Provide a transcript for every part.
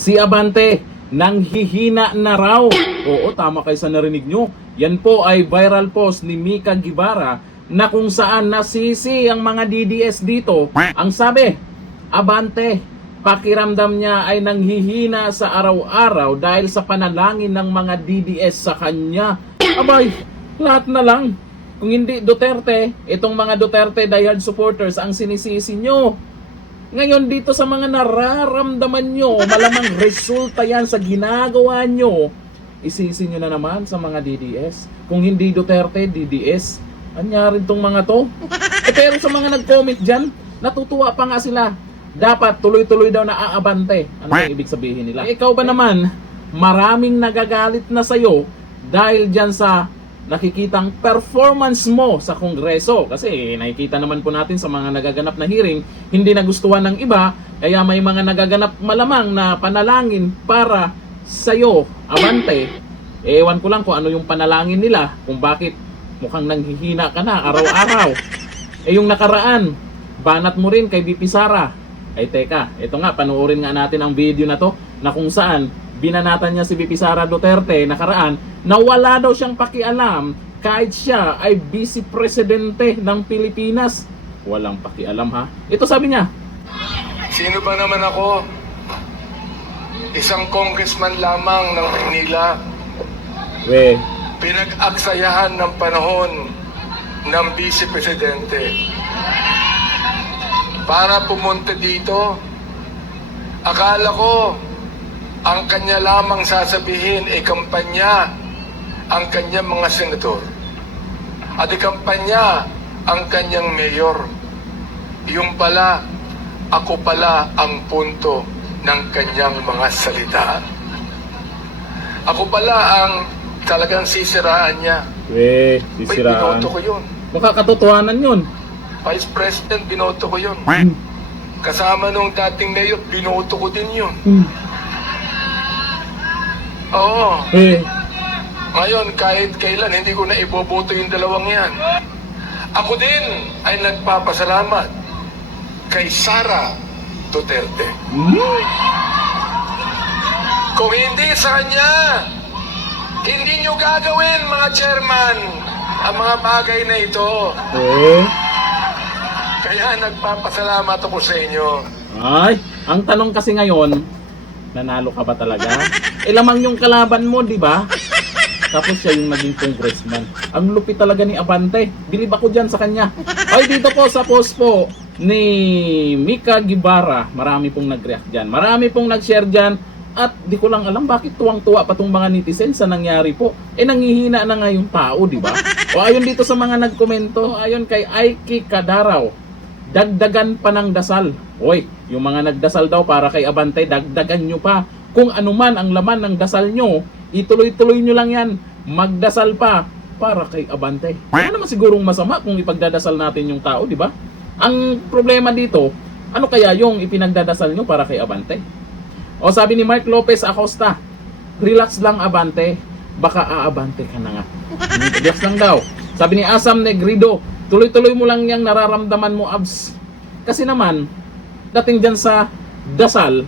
Si Abante, nanghihina na raw. Oo, tama kayo sa narinig nyo. Yan po ay viral post ni Mika Guevara na kung saan nasisi ang mga DDS dito. Ang sabi, Abante, pakiramdam niya ay nanghihina sa araw-araw dahil sa panalangin ng mga DDS sa kanya. Abay, lahat na lang. Kung hindi Duterte, itong mga Duterte diehard supporters ang sinisisi nyo. Ngayon dito sa mga nararamdaman nyo, malamang resulta yan sa ginagawa nyo, isisi nyo na naman sa mga DDS. Kung hindi Duterte, DDS, anyarin tong mga to. Pero sa mga nag-comment dyan, natutuwa pa nga sila. Dapat tuloy-tuloy daw na aabante. Ano yung ibig sabihin nila? Ikaw ba naman, maraming nagagalit na sa'yo dahil dyan sa nakikitang performance mo sa Kongreso. Kasi nakikita naman po natin sa mga nagaganap na hearing, hindi nagustuhan ng iba, kaya may mga nagaganap malamang na panalangin para sa'yo, Abante. Ewan ko lang kung ano yung panalangin nila, kung bakit mukhang nanghihina ka na araw-araw. Yung nakaraan, banat mo rin kay BP Sara. Ay teka, ito nga, panoorin nga natin ang video na to, na kung saan binanatan niya si BP Sara Duterte nakaraan na wala daw siyang pakialam kahit siya ay vice presidente ng Pilipinas. Walang pakialam ha. Ito sabi niya. Sino ba naman ako? Isang congressman lamang ng Manila. Pinag-aksayahan ng panahon ng vice presidente. Para pumunta dito, akala ko ang kanya lamang sasabihin ay kampanya ang kanyang mga senador at kampanya ang kanyang mayor. Yung pala, ako pala ang punto ng kanyang mga salita. Ako pala ang talagang sisiraan niya. Sisiraan. Binoto ko yun. Baka katotohanan yun. Vice President, binoto ko yun. Kasama nung dating mayor, binoto ko din yun. Oo. Ngayon, kahit kailan, hindi ko na iboboto yung dalawang yan. Ako din ay nagpapasalamat kay Sara Duterte. Kung hindi sa kanya, hindi nyo gagawin, mga chairman, ang mga bagay na ito. Kaya nagpapasalamat ako sa inyo. Ay, ang tanong kasi ngayon, nanalo ka ba talaga? Lamang yung kalaban mo, di ba? Tapos siya yung naging congressman. Ang lupit talaga ni Abante. Bilib ako dyan sa kanya. Ay, dito po sa post po ni Mika Guevara, marami pong nag-react dyan. Marami pong nag-share dyan. At di ko lang alam bakit tuwang-tuwa pa tong mga netizens sa nangyari po. Nangihina na nga yung tao, di ba? O ayon dito sa mga nagkomento, ayon kay Aiki Kadaraw, dagdagan pa ng dasal. Hoy, yung mga nagdasal daw para kay Abante, dagdagan nyo pa. Kung ano man ang laman ng dasal nyo, ituloy-tuloy nyo lang yan. Magdasal pa para kay Abante. Wala naman sigurong masama kung ipagdadasal natin yung tao, di ba? Ang problema dito, ano kaya yung ipinagdadasal nyo para kay Abante? O sabi ni Mark Lopez Acosta, relax lang Abante, baka aabante ka na nga. Relax lang daw. Sabi ni Asam Negrido, tuloy-tuloy mo lang yung nararamdaman mo, abs. Kasi naman, dating dyan sa dasal,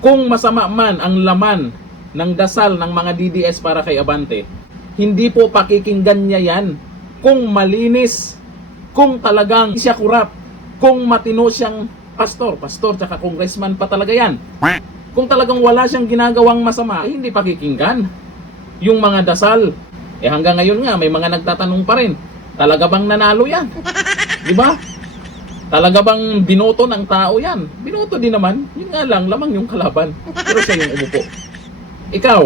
kung masama man ang laman ng dasal ng mga DDS para kay Abante, hindi po pakikinggan niya yan. Kung malinis, kung talagang siya kurap, kung matino siyang pastor tsaka congressman pa talaga yan. Kung talagang wala siyang ginagawang masama, hindi pakikinggan yung mga dasal. Hanggang ngayon nga, may mga nagtatanong pa rin, talaga bang nanalo yan? Di ba? Talaga bang binoto ng tao yan? Binoto din naman. Yun nga lang, lamang yung kalaban. Pero siya yung umupo. Ikaw,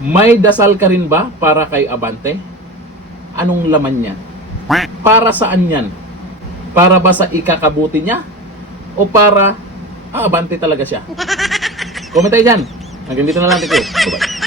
may dasal ka rin ba para kay Abante? Anong laman niya? Para saan yan? Para ba sa ikakabuti niya? O para Abante talaga siya? Comment tayo dyan. Hanggang dito na lang. Bye-bye.